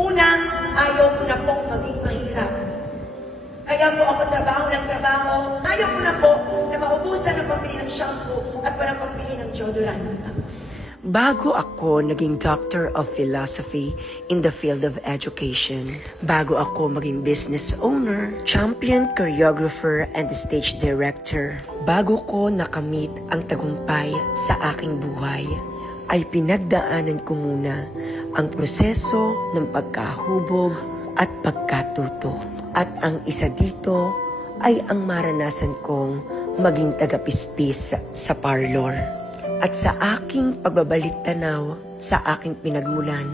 Una, ayaw ko na pong maging mahirap. Kaya po ako trabaho ng trabaho. Ayaw ko na po na maubusan ng pambili ng shampoo at walang pambili ng deodorant. Bago ako naging Doctor of Philosophy in the field of education, bago ako maging business owner, champion choreographer and stage director, bago ko nakamit ang tagumpay sa aking buhay, ay pinagdaanan ko muna ang proseso ng pagkahubog at pagkatuto. At ang isa dito ay ang maranasan kong maging tagapispis sa parlor. At sa aking pagbabalik tanaw sa aking pinagmulan,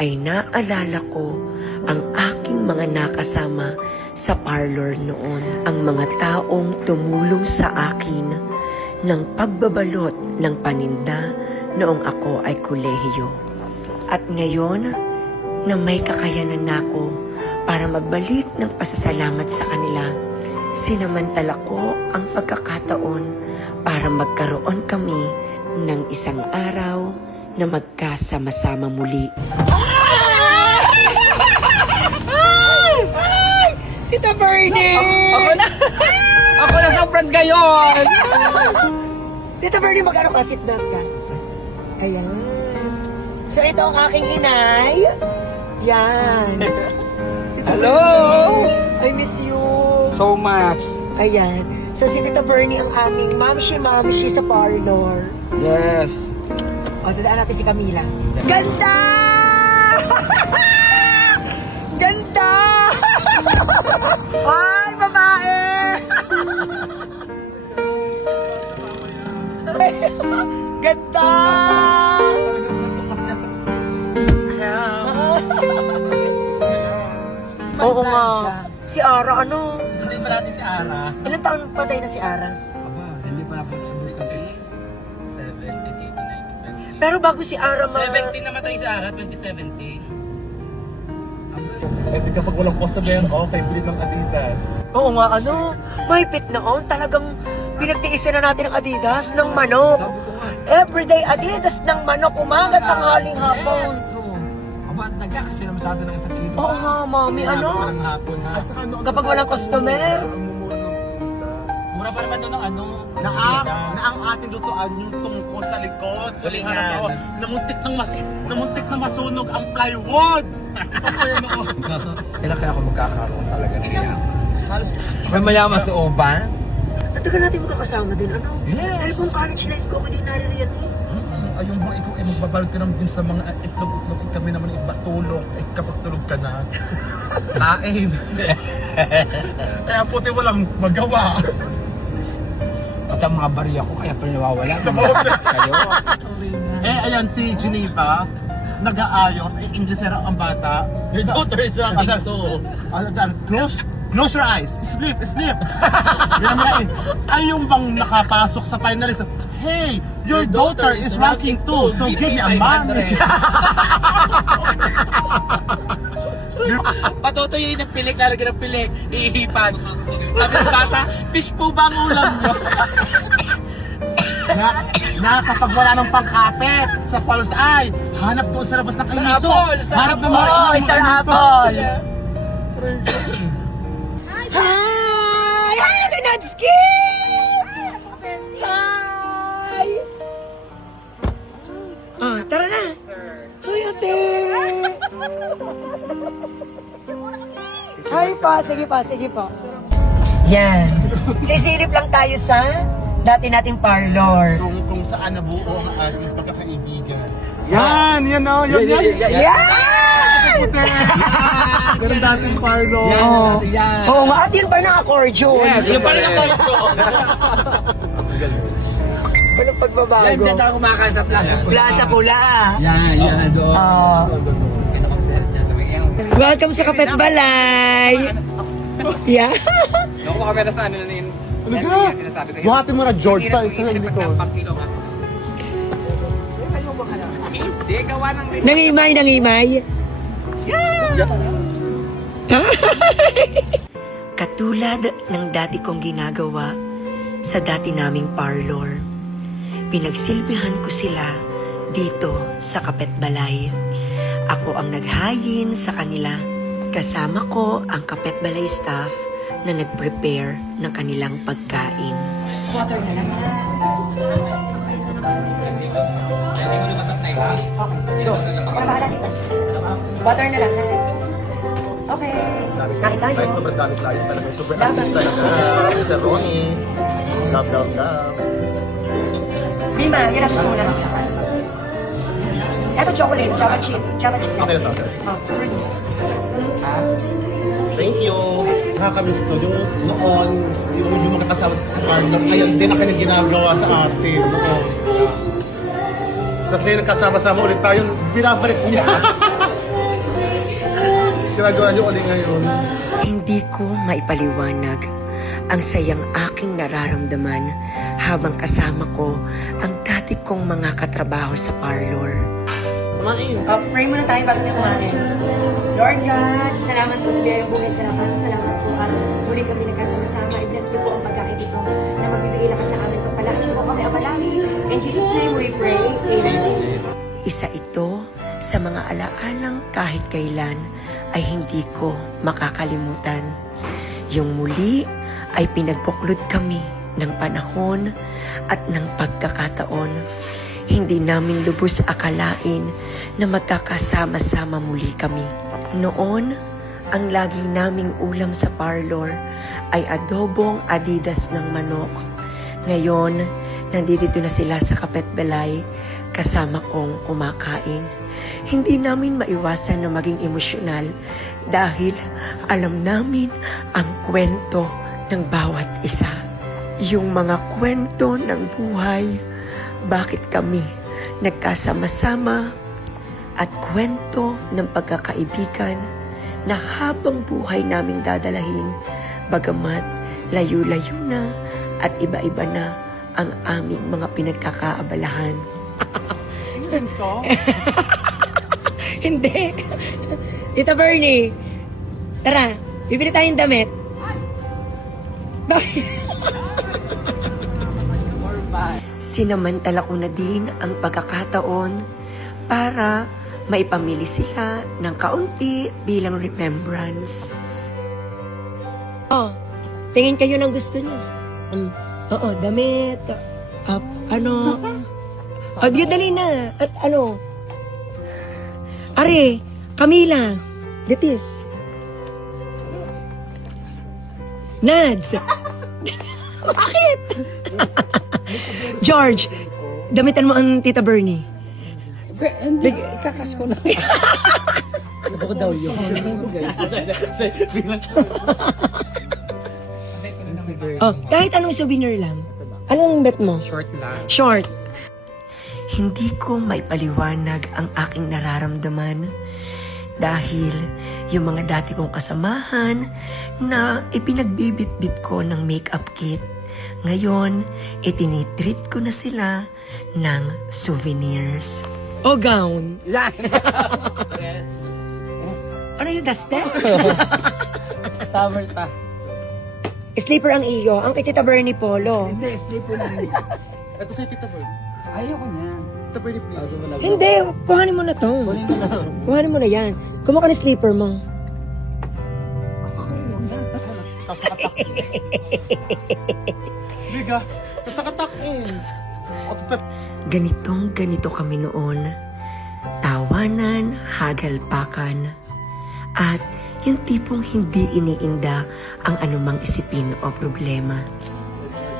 ay naalala ko ang aking mga nakasama sa parlor noon. Ang mga taong tumulong sa akin ng pagbabalot ng paninda noong ako ay kolehiyo. At ngayon na may kakayanan na ako para magbalik ng pasasalamat sa kanila, sinamantala ko ang pagkakataon para magkaroon kami ng isang araw na magkasama-sama muli. Tita Bernie! Ako na! Ako na sa front ngayon! Tita Bernie, mag-ano ka? Sit down ka. Ayan. So ito ang aking inay. Yan. Hello! I miss you. So much. Ayan. So si Tita Bernie ang aming mamshi sa parlor. Yes. O, dadaan natin si Camila. Ganda! Ganda! Ay, babae! Ganda! Oo nga. Si Ara, ano? Hindi pa natin si Ara. Ilang taon patay na si Ara? Aba, hindi pa natin si 70, 80, 90. Pero bago si Ara 17 namatay si Ara, 2017. Eh, di kapag walang customer, okay, bili ng Adidas. Oo nga, ano? Mahigpit noon. Talagang pinagtiisan na natin ang Adidas ng manok. Sabi ko nga. Everyday Adidas ng manok, umaga, tanghaling, hapon. True. Aba, nagka kasi naman sa atin ng 1 kilo. Oo nga, mami, ano? Parang hapon ha. At saka noon Kapag walang customer. Mura pa naman doon ng ano. Na ang ating lutuan yung tungko sa likod. Sa Tulingan. harap, namuntik na masunog ang plywood. Kasi noon. Kailan kaya ako magkakaroon talaga ng yaman? May mayaman sa Oban? Ang tagal natin magkakasama din, ano? Yes. Dahil kung college life ko, ako din naririyan eh. Ayun bang ikaw ay magbabalot ka naman din sa mga itlog-itlog. Kami naman iba tulog. Kapag tulog ka na. Kain. Kaya puti walang magawa. At ang mga bariya ko kaya pala nawawala. Sa pobre. Kayo. Ayan si Geneva. Nag-aayos. Inglesera ang bata. Your daughter is running to. Close your eyes. Sleep. Yan nga eh. Ay yung bang nakapasok sa finalist. Hey, your daughter is ranking 2. So give me a money. Patutuyin ng pilik, lalagyan ng pilik, ihipan. Sabi ng bata, fish po ba ang ulam nyo? na kapag wala ng pangkapit sa Paul's Eye, hanap doon sa labas ng kainito. Hanap ng mga Oh, inang Star kainito. Apple! Hi! Hi, Renatski! Hi! Ah, tara na! Hi, ate! Hi pa, sige po. Yan. Sisilip lang tayo sa dati nating parlor. Kung saan nabuo ang ating pagkakaibigan. Yan o, yan. Yan! Ganun dating parlor. Oo nga, at yun pa na accordion. Yes, yung pala ng call ko. Walang pagbabago. Yan, dyan tayo kumakain sa plaza. Plaza Pula. Yan, doon. Welcome sa Kapet Balay. Yeah. Naku ko kami na sa ano na yun. Ano ka? Buhatin mo na George sa isang hindi ko. Hindi, gawa ng Nangimay. Katulad ng dati kong ginagawa sa dati naming parlor, pinagsilbihan ko sila dito sa Kapet Balay. Ako ang naghayin sa kanila. Kasama ko ang kapitbahay staff na nag-prepare ng kanilang pagkain. Water na lang ha. Go. Bahala dito. Water na lang ha. Okay. Kain tayo. Ay, sobrang dami tayo talaga. Sobrang assist talaga. Sir Ronnie. Love. Bima, yan ang muna. Ito chocolate, Java chip. Okay na to, sir. Oh, string. Thank you. Nakakamiss ko yung noon, yung makakasama sa partner, ayun din ang kanyang ginagawa sa atin. Noon. Tapos ngayon kasama-sama ulit tayo, binabalik niya. Ginagawa niyo ulit ngayon. Hindi ko maipaliwanag ang sayang aking nararamdaman habang kasama ko ang dati kong mga katrabaho sa parlor. Kumain. Pray muna tayo bago tayo kumain. Lord God, salamat po sa biyayang buhay ka na. Salamat po at muli kami nagkasama-sama. I-bless niyo po ang pagkain dito na magbibigay lakas sa amin. Pagpalain po kami amalangin. In Jesus' name we pray. Amen. Isa ito sa mga alaalang kahit kailan ay hindi ko makakalimutan. Yung muli ay pinagbuklod kami ng panahon at ng pagkakataon. Hindi namin lubos akalain na magkakasama-sama muli kami. Noon, ang lagi naming ulam sa parlor ay adobong adidas ng manok. Ngayon, nandito na sila sa kapitbahay kasama kong kumakain. Hindi namin maiwasan na maging emosyonal dahil alam namin ang kwento ng bawat isa. Yung mga kwento ng buhay, bakit kami nagkasama-sama at kwento ng pagkakaibigan na habang buhay naming dadalahin bagamat layo-layo na at iba-iba na ang aming mga pinagkakaabalahan. Hindi. Tita Bernie, tara, bibili tayong damit. Bakit? Sinamantala ko na din ang pagkakataon para maipamili sila ng kaunti bilang remembrance. Oh, tingin kayo ng gusto niyo. Oo, damit. Ano? Yun, dali na. At ano? Are, Camila. Letis. Nads. Bakit? George, damitan mo ang Tita Bernie. Hindi, kakas ko na. Ako daw yun. Oh, kahit anong souvenir lang. Anong bet mo? Short lang. Short. Hindi ko maipaliwanag ang aking nararamdaman dahil yung mga dati kong kasamahan na ipinagbibit-bit ko ng makeup kit, ngayon itinitreat ko na sila ng souvenirs. O gown. Yes. Ano yung duster? Summer pa. Slipper ang iyo. Ang kay Tita Bernie polo. Hindi, sleeper na rin. Ito sa Tita Bird. Ayoko na. Tita Bird, please. Hindi, kuhanin mo na to. Kuhanin mo na yan. Kumuha ka ng slipper mo. Liga, kasakatakin. Ganito kami noon. Tawanan, hagalpakan. At yung tipong hindi iniinda ang anumang isipin o problema.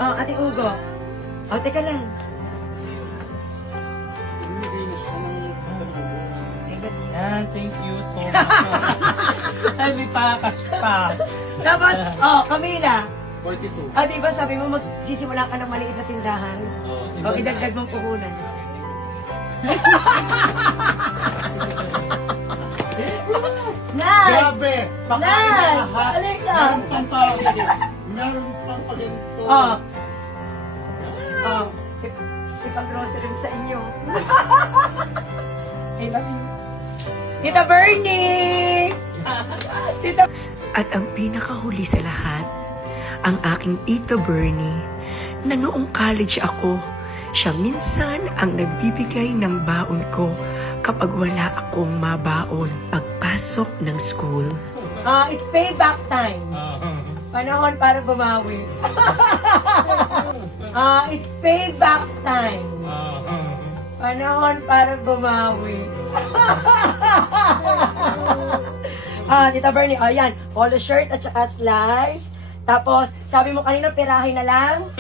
Oh, Ate Ugo. Oh, teka lang. Yan, thank you so much. Ay, may pakas pa. Tapos, Camila. 42. Diba sabi mo magsisimula ka ng maliit na tindahan? O, idagdag mong puhunan. Nice! Grabe! Pakain Nice! na lahat. Alin ka? Meron pang meron pang palinto. Ipag-grocery sa inyo. I love you. Tita Bernie! At ang pinakahuli sa lahat, ang aking Tita Bernie, na noong college ako, siya minsan ang nagbibigay ng baon ko kapag wala akong mabaon pagpasok ng school. It's payback time. Panahon para bumawi. It's payback time. Panahon para bumawi. Tita Bernie, yan. Polo shirt at saka slides. Tapos, sabi mo kanina, pirahe na lang.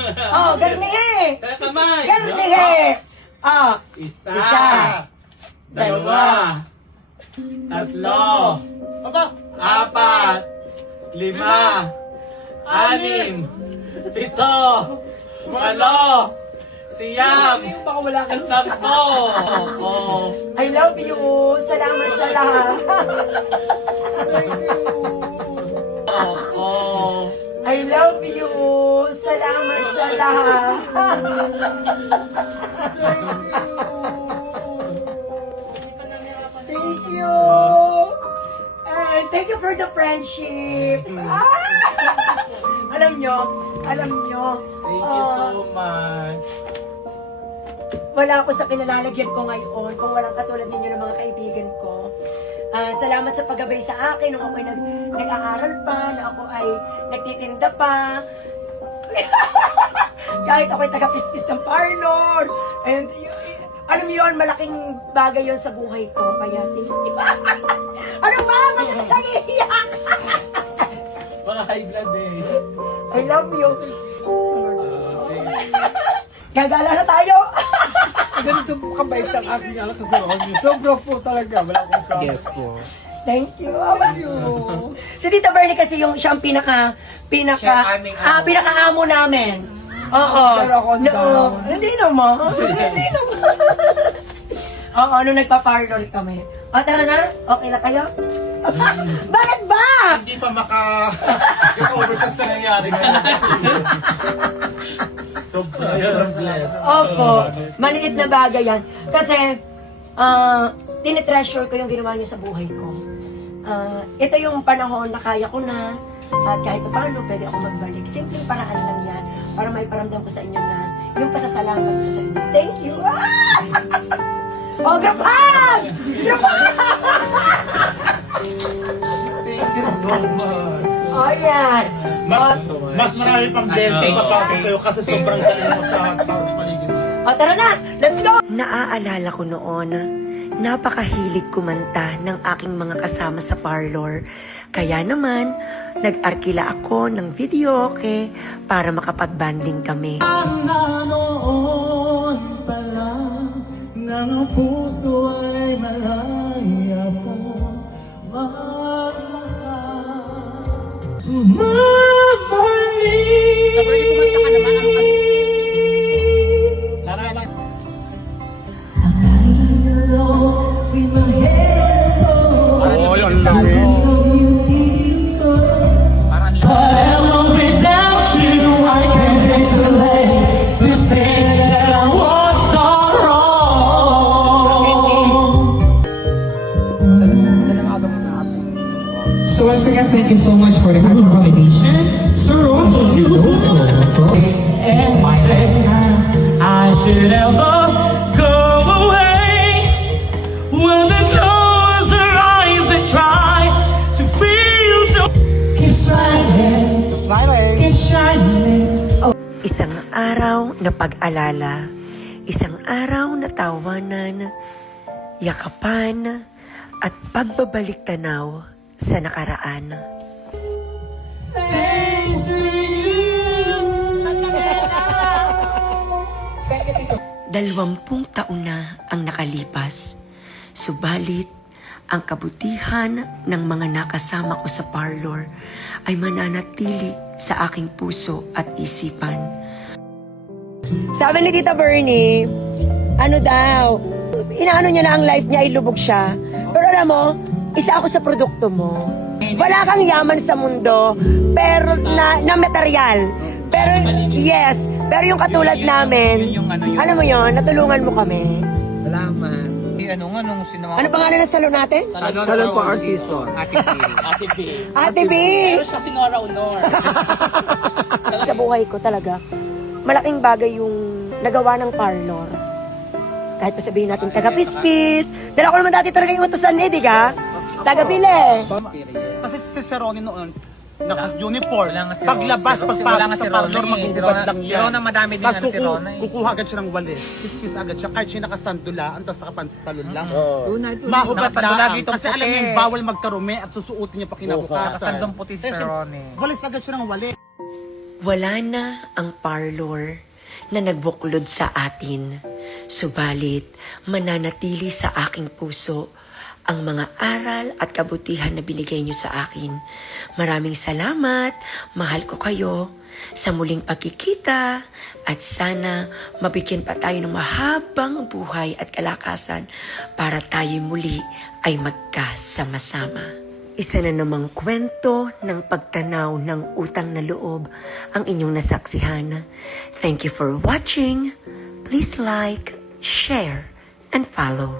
Garnihe! Kamay! Garnihe! Isa. Dalawa. Tatlo. Aba, 4. 5. 6. 7. 8. Siyam. Baka wala kang 10. Oh. I love you. Salamat sa lahat. Oh. I love you. Salamat sa lahat. Thank you. And thank you for the friendship. Alam nyo. Thank you so much. Wala ako sa kinalalagyan ko ngayon kung walang katulad ninyo ng mga kaibigan ko. Salamat sa paggabay sa akin nung ako ay nag-aaral pa, na ako ay nagtitinda pa. Kahit ako ay taga-pispis ng parlor. And alam mo yun, malaking bagay yun sa buhay ko. Kaya thank you. Ano ba? Bakit nag-iiyak? Mga high blood eh. I love you. Gagala na tayo. Ganito po kabait ang aking anak sa Ronnie. Sobra po talaga. Wala akong problem. Yes po. Thank you. Si Tita Bernie kasi siya ang pinaka-amo namin. Oo. Pero ako ang down. Hindi naman. Oo, nung nagpa-parlor kami. Tara na. Okay na kayo? Bakit ba? hindi pa maka-recover sa nangyari ngayon. Sobrang blessed. Opo. Maliit na bagay yan. Kasi, tinitreasure ko yung ginawa niyo sa buhay ko. Ito yung panahon na kaya ko na, at kahit paano pwede ako magbalik. Simpleng paraan lang yan para may paramdam ko sa inyo na yung pasasalamat ko sa inyo. Thank you! Grapag! Grapag! Thank you so much. Ayan! Mas marami pang blessing papasok sa'yo kasi sobrang galing mo sa paligid. Tara na! Let's go! Naaalala ko noon, napakahilig kumanta ng aking mga kasama sa parlor. Kaya naman, nag-arkila ako ng videoke para makapag-banding kami. Noon pala nang ang puso ay malaya po Kapag kumanta ka naman, ano ka? Tara lang. Oh, yun lang. So once again, thank you so much for the kind accommodation. Sir Ronnie, you also smiling. I should ever go away when the close her eyes and try to feel so. Keep smiling, keep shining. Isang araw na pag-alala, isang araw na tawanan, yakapan, at pagbabalik tanaw sa nakaraan. Thanks to you. 20 taon na ang nakalipas, subalit ang kabutihan ng mga nakasama ko sa parlor ay mananatili sa aking puso at isipan. Sabi ni Tita Bernie, ano daw, inaano niya na ang life niya, ilubog siya. Pero alam mo, isa ako sa produkto mo. Wala kang yaman sa mundo, pero na material. Pero yes, pero yung katulad namin, alam mo yon, natulungan mo kami. Salamat. Nung sinama Ano pangalan ng salon natin? Salon pa our season. Ate B. Ate B! Pero siya si Nora Honor. Sa buhay ko talaga, malaking bagay yung nagawa ng parlor. Kahit pa sabihin natin taga-pispis. Dala ko naman dati talaga yung utusan di ka? Taga-bili. Kasi si Sir Ronnie noon, naka-uniform. Wala nga si Paglabas, Ronnie. pagpasok Wala nga sa si parlor, Ronnie. magugubad lang Si yan. Ronnie, madami din Tapos ano si Ronnie. kukuha agad siya ng walis. Pispis agad siya. Kahit siya nakasandula, ang tas nakapantalon lang. Tunay. Mahubad Nakasandula lang. gitong Kasi alam puti. niya, bawal magkarumi at susuotin niya pa kinabukasan. Nakasandong puti si Eh, siya, Ronnie. Walis agad siya ng walis. Wala na ang parlor na nagbuklod sa atin. Subalit, mananatili sa aking puso ang mga aral at kabutihan na binigay niyo sa akin. Maraming salamat, mahal ko kayo. Sa muling pagkikita at sana mabigyan pa tayo ng mahabang buhay at kalakasan para tayo muli ay magkasama-sama. Isa na namang kwento ng pagtanaw ng utang na loob ang inyong nasaksihan. Thank you for watching. Please like, share, and follow.